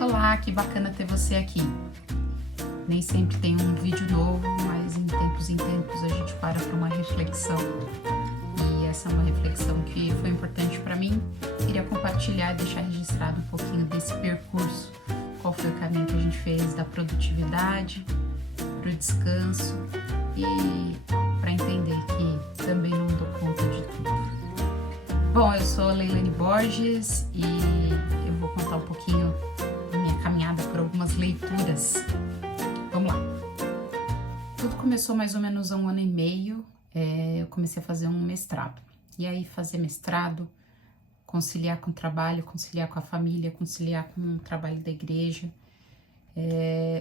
Olá, que bacana ter você aqui. Nem sempre tem um vídeo novo, mas em tempos a gente para uma reflexão. E essa é uma reflexão que foi importante para mim. Queria compartilhar e deixar registrado um pouquinho desse percurso. Qual foi o caminho que a gente fez da produtividade para o descanso e para entender que também não dou conta de tudo. Bom, eu sou a Leilane Borges e eu vou contar um pouquinho da minha caminhada por algumas leituras. Vamos lá. Tudo começou mais ou menos há 1 ano e meio. Eu comecei a fazer um mestrado. E aí fazer mestrado, conciliar com o trabalho, conciliar com a família, conciliar com o trabalho da igreja.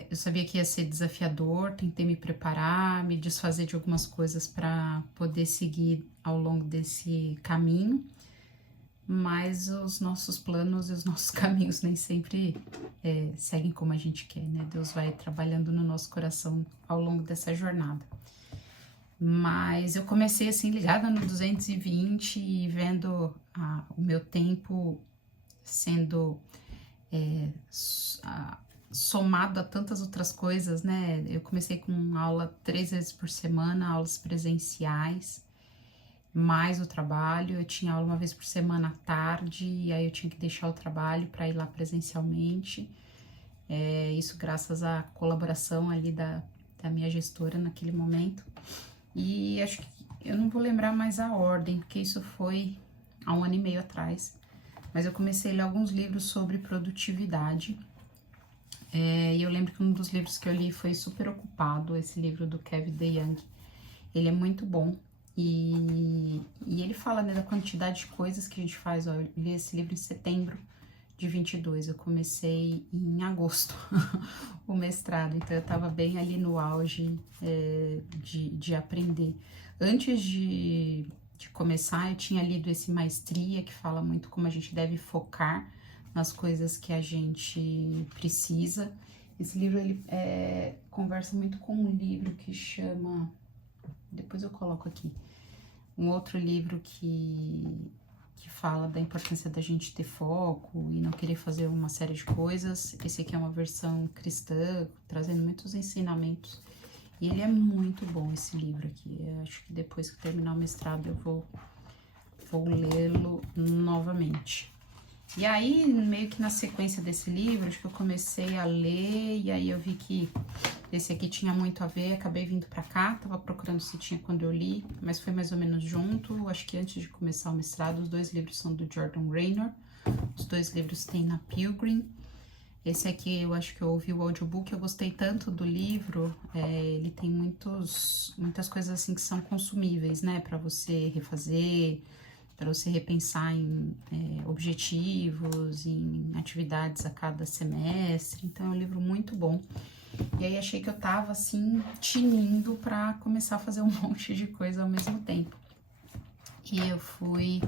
Eu sabia que ia ser desafiador, tentei me preparar, me desfazer de algumas coisas para poder seguir ao longo desse caminho, mas os nossos planos e os nossos caminhos nem sempre seguem como a gente quer, né? Deus vai trabalhando no nosso coração ao longo dessa jornada. Mas eu comecei assim, ligada no 220 e vendo o meu tempo sendo somado a tantas outras coisas, né? Eu comecei com aula 3 vezes por semana, aulas presenciais, mais o trabalho. Eu tinha aula 1 vez por semana à tarde, e aí eu tinha que deixar o trabalho para ir lá presencialmente. Isso graças à colaboração ali da minha gestora naquele momento. E acho que eu não vou lembrar mais a ordem, porque isso foi há 1 ano e meio atrás. Mas eu comecei a ler alguns livros sobre produtividade. E eu lembro que um dos livros que eu li foi Super Ocupado, esse livro do Kevin DeYoung. Ele é muito bom e ele fala, né, da quantidade de coisas que a gente faz. Ó, eu li esse livro em setembro de 22, eu comecei em agosto o mestrado, então eu tava bem ali no auge de aprender. Antes de começar, eu tinha lido esse Maestria, que fala muito como a gente deve focar nas coisas que a gente precisa. Esse livro, ele conversa muito com um livro que chama... Depois eu coloco aqui. Um outro livro que fala da importância da gente ter foco e não querer fazer uma série de coisas. Esse aqui é uma versão cristã, trazendo muitos ensinamentos. E ele é muito bom, esse livro aqui. Eu acho que depois que terminar o mestrado eu vou lê-lo novamente. E aí, meio que na sequência desse livro, acho que eu comecei a ler, e aí eu vi que esse aqui tinha muito a ver, acabei vindo pra cá, tava procurando se tinha quando eu li, mas foi mais ou menos junto. Acho que antes de começar o mestrado, os 2 livros são do Jordan Raynor, os 2 livros tem na Pilgrim. Esse aqui eu acho que eu ouvi o audiobook, eu gostei tanto do livro, ele tem muitas coisas assim que são consumíveis, né, pra você refazer, para você repensar em objetivos, em atividades a cada semestre. Então é um livro muito bom. E aí achei que eu tava assim, tinindo para começar a fazer um monte de coisa ao mesmo tempo. E eu fui...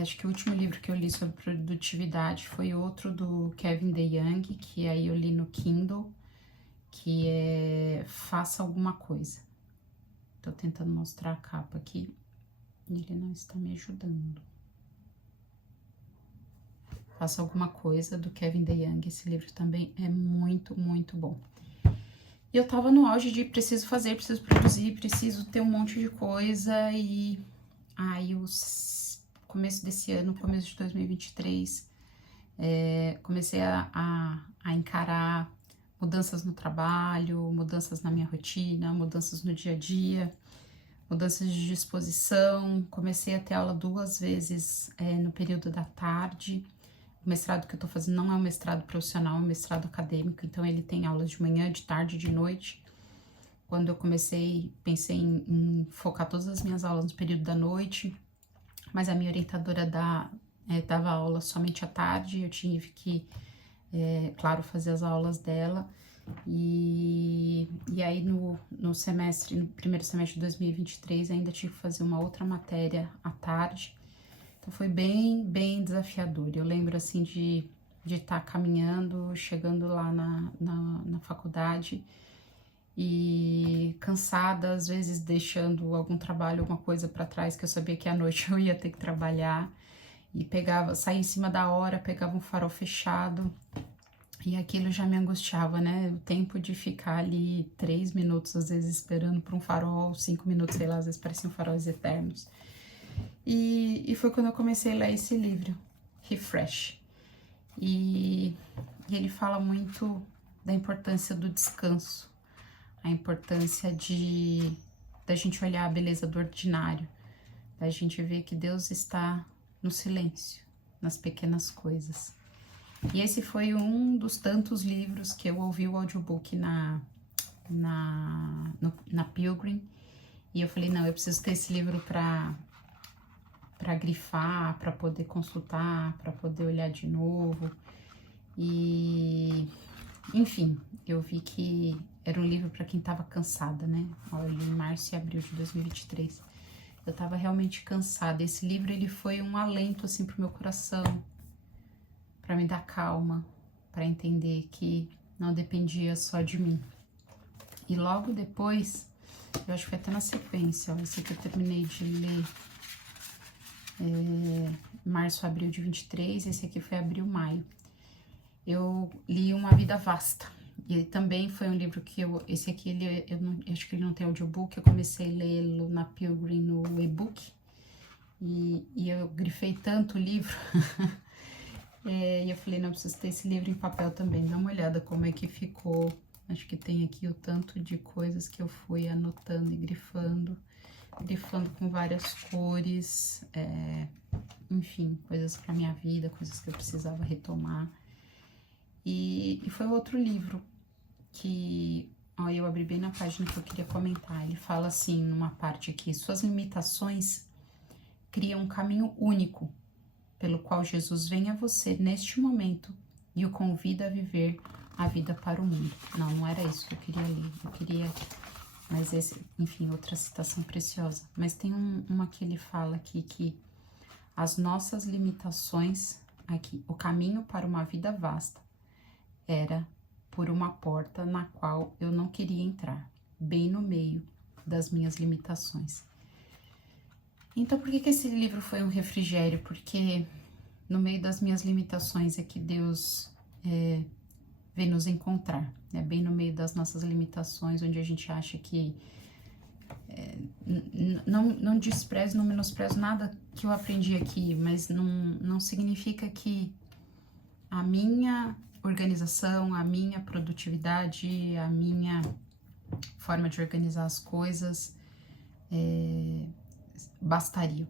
acho que o último livro que eu li sobre produtividade foi outro do Kevin DeYoung, que aí eu li no Kindle, que é Faça Alguma Coisa. Tô tentando mostrar a capa aqui. Ele não está me ajudando. Faça Alguma Coisa, do Kevin DeYoung. Esse livro também é muito, muito bom. E eu tava no auge de preciso fazer, preciso produzir, preciso ter um monte de coisa. E aí, o começo desse ano, começo de 2023, comecei a encarar mudanças no trabalho, mudanças na minha rotina, mudanças no dia a dia, mudanças de disposição. Comecei a ter aula 2 vezes no período da tarde. O mestrado que eu tô fazendo não é um mestrado profissional, é um mestrado acadêmico, então ele tem aulas de manhã, de tarde e de noite. Quando eu comecei, pensei em focar todas as minhas aulas no período da noite, mas a minha orientadora dava aula somente à tarde, eu tive que, claro, fazer as aulas dela. E aí no primeiro semestre de 2023 ainda tive que fazer uma outra matéria à tarde, então foi bem, bem desafiador. Eu lembro assim de estar caminhando, chegando lá na faculdade e cansada, às vezes deixando algum trabalho, alguma coisa para trás, que eu sabia que à noite eu ia ter que trabalhar, e saía em cima da hora, pegava um farol fechado E aquilo já me angustiava, né? O tempo de ficar ali 3 minutos, às vezes, esperando por um farol, 5 minutos, sei lá, às vezes pareciam faróis eternos. E foi quando eu comecei a ler esse livro, Refresh. E ele fala muito da importância do descanso, a importância da gente olhar a beleza do ordinário, da gente ver que Deus está no silêncio, nas pequenas coisas. E esse foi um dos tantos livros que eu ouvi o audiobook na Pilgrim. E eu falei, não, eu preciso ter esse livro para grifar, para poder consultar, para poder olhar de novo. E, enfim, eu vi que era um livro para quem estava cansada, né? Eu li em março e abril de 2023. Eu estava realmente cansada. Esse livro, ele foi um alento, assim, pro meu coração, para me dar calma, para entender que não dependia só de mim. E logo depois, eu acho que foi até na sequência, ó, esse aqui eu terminei de ler março, abril de 23, esse aqui foi abril, maio. Eu li Uma Vida Vasta, e também foi um livro que esse aqui, eu acho que ele não tem audiobook, eu comecei a lê-lo na Pilgrim no e-book, e eu grifei tanto o livro, e eu falei, não, preciso ter esse livro em papel também, dá uma olhada como é que ficou. Acho que tem aqui o tanto de coisas que eu fui anotando e grifando com várias cores, enfim, coisas para minha vida, coisas que eu precisava retomar. E foi outro livro que, ó, eu abri bem na página que eu queria comentar. Ele fala assim, numa parte aqui, suas limitações criam um caminho único pelo qual Jesus vem a você neste momento e o convida a viver a vida para o mundo. Não, não era isso que eu queria ler. Eu queria, mas esse, enfim, outra citação preciosa. Mas tem uma que ele fala aqui que as nossas limitações, aqui, o caminho para uma vida vasta era por uma porta na qual eu não queria entrar, bem no meio das minhas limitações. Então, por que esse livro foi um refrigério? Porque no meio das minhas limitações é que Deus vem nos encontrar, né? Bem no meio das nossas limitações, onde a gente acha que não desprezo, não menosprezo nada que eu aprendi aqui, mas não significa que a minha organização, a minha produtividade, a minha forma de organizar as coisas bastaria.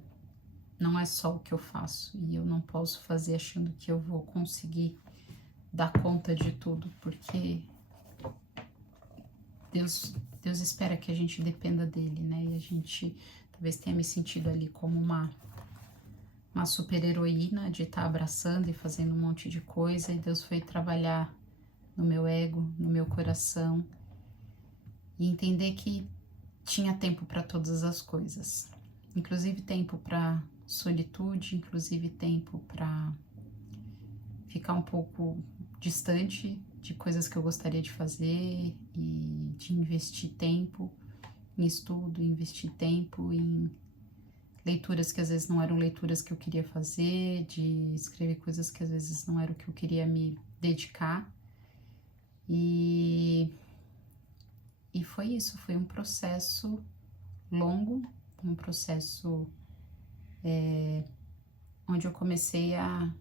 Não é só o que eu faço e eu não posso fazer achando que eu vou conseguir dar conta de tudo, porque Deus espera que a gente dependa dele, né? E a gente talvez tenha me sentido ali como uma super heroína de estar abraçando e fazendo um monte de coisa, e Deus foi trabalhar no meu ego, no meu coração, e entender que tinha tempo para todas as coisas, inclusive tempo para solitude, inclusive tempo para ficar um pouco distante de coisas que eu gostaria de fazer e de investir tempo em estudo, investir tempo em leituras que às vezes não eram leituras que eu queria fazer, de escrever coisas que às vezes não era o que eu queria me dedicar. E foi isso, foi um processo longo, um processo onde eu comecei a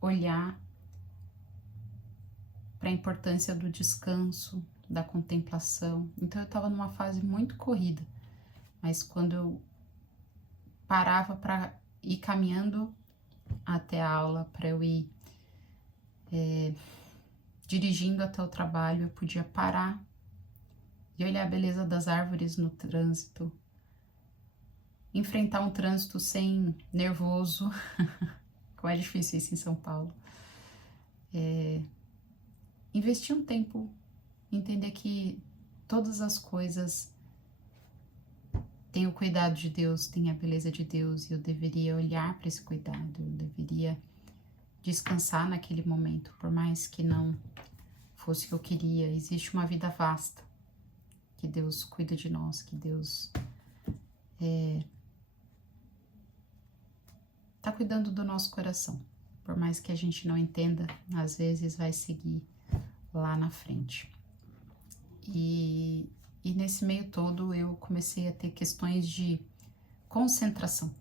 olhar para a importância do descanso, da contemplação. Então eu estava numa fase muito corrida, mas quando eu parava para ir caminhando até a aula, para eu ir dirigindo até o trabalho, eu podia parar e olhar a beleza das árvores no trânsito, enfrentar um trânsito sem nervoso, como é difícil isso em São Paulo. Investir um tempo, entender que todas as coisas têm o cuidado de Deus, têm a beleza de Deus, e eu deveria olhar para esse cuidado, eu deveria descansar naquele momento, por mais que não fosse o que eu queria. Existe uma vida vasta, que Deus cuida de nós, que Deus tá cuidando do nosso coração. Por mais que a gente não entenda, às vezes vai seguir lá na frente. E nesse meio todo eu comecei a ter questões de concentração.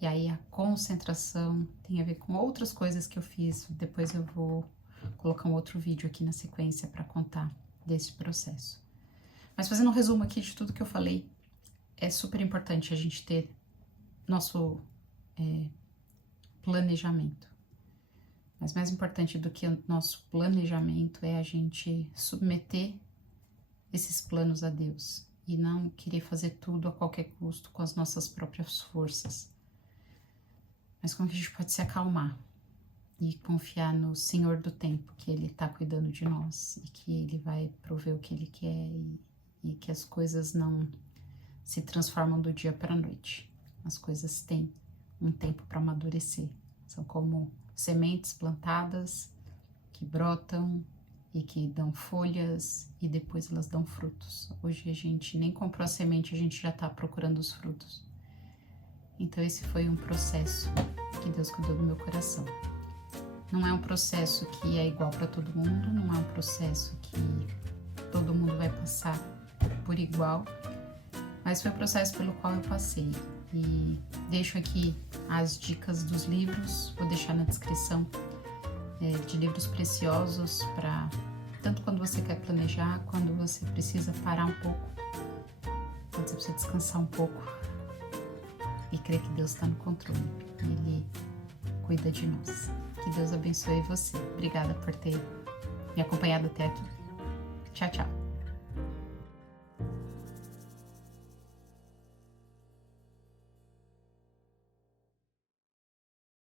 E aí a concentração tem a ver com outras coisas que eu fiz. Depois eu vou colocar um outro vídeo aqui na sequência para contar desse processo. Mas fazendo um resumo aqui de tudo que eu falei, é super importante a gente ter nosso planejamento. Mas mais importante do que o nosso planejamento é a gente submeter esses planos a Deus e não querer fazer tudo a qualquer custo com as nossas próprias forças. Mas como que a gente pode se acalmar e confiar no Senhor do tempo, que Ele está cuidando de nós e que Ele vai prover o que Ele quer e que as coisas não se transformam do dia para a noite. As coisas têm um tempo para amadurecer. São como sementes plantadas que brotam e que dão folhas e depois elas dão frutos. Hoje a gente nem comprou a semente, a gente já está procurando os frutos. Então esse foi um processo que Deus cuidou do meu coração. Não é um processo que é igual para todo mundo, não é um processo que todo mundo vai passar por igual, mas foi o processo pelo qual eu passei. E deixo aqui as dicas dos livros, vou deixar na descrição, de livros preciosos para tanto quando você quer planejar, quando você precisa parar um pouco, quando você precisa descansar um pouco e crer que Deus está no controle. Ele cuida de nós. Que Deus abençoe você. Obrigada por ter me acompanhado até aqui. Tchau, tchau.